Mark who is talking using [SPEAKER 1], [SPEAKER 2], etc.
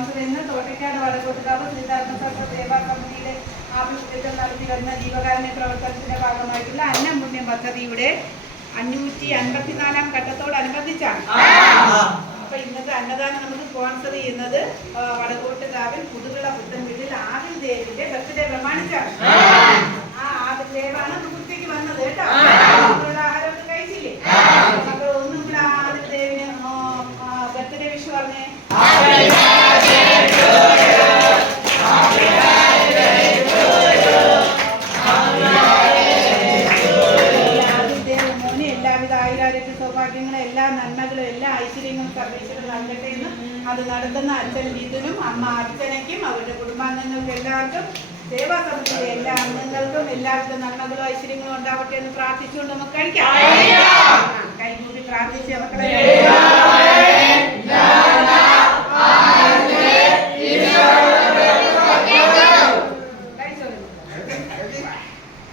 [SPEAKER 1] പാലക്കാട് വടക്കോട്ടുകാവ് ശ്രീധർമ്മ സർവ സേവാ കമ്മിറ്റിയുടെ ആഭിമുഖ്യത്തിൽ നടത്തി വരുന്ന ജീവകാരുണ്യ പ്രവർത്തനത്തിന്റെ ഭാഗമായിട്ടുള്ള അന്നം പുണ്യം പദ്ധതിയുടെ അഞ്ഞൂറ്റി അൻപത്തിനാലാം ഘട്ടത്തോടനുബന്ധിച്ചാണ്. അപ്പൊ ഇന്നത്തെ അന്നദാനം നമുക്ക് സ്പോൺസർ ചെയ്യുന്നത് വടക്കോട്ടുകാവിൽ പുതുവിള പുത്തൻ വീട്ടിൽ ആദിൽ ദേവിന്റെ ബർത്ത്ഡേ പ്രമാണിച്ചാണ്. ആ. ആദിൽ ദേവാണ് കുട്ടിക്ക് വന്നത് കേട്ടോ. ആഹാരമൊക്കെ കഴിച്ചില്ലേ? അപ്പൊ ഒന്നും കൂടെ ആ ആദിൽ ദേവിന് ബർത്ത്ഡേ വിഷു പറഞ്ഞേ. ആയുരാരോഗ്യ സൗഭാഗ്യങ്ങളും എല്ലാ നന്മകളും എല്ലാ ഐശ്വര്യങ്ങളും സർവേശ്വരം നൽകട്ടെ എന്ന് അത് നടത്തുന്ന അച്ഛൻ വിധുനും അമ്മ അർച്ചനയ്ക്കും അവരുടെ കുടുംബാംഗങ്ങൾക്ക് എല്ലാവർക്കും സേവാ സമിതിയിലെ എല്ലാ അംഗങ്ങൾക്കും എല്ലാവരുടെ നന്മകളും ഐശ്വര്യങ്ങളും ഉണ്ടാവട്ടെ എന്ന് പ്രാർത്ഥിച്ചുകൊണ്ട് നമുക്ക് കഴിക്കാം. കൈകൂടി പ്രാർത്ഥിച്ച് മക്കളെ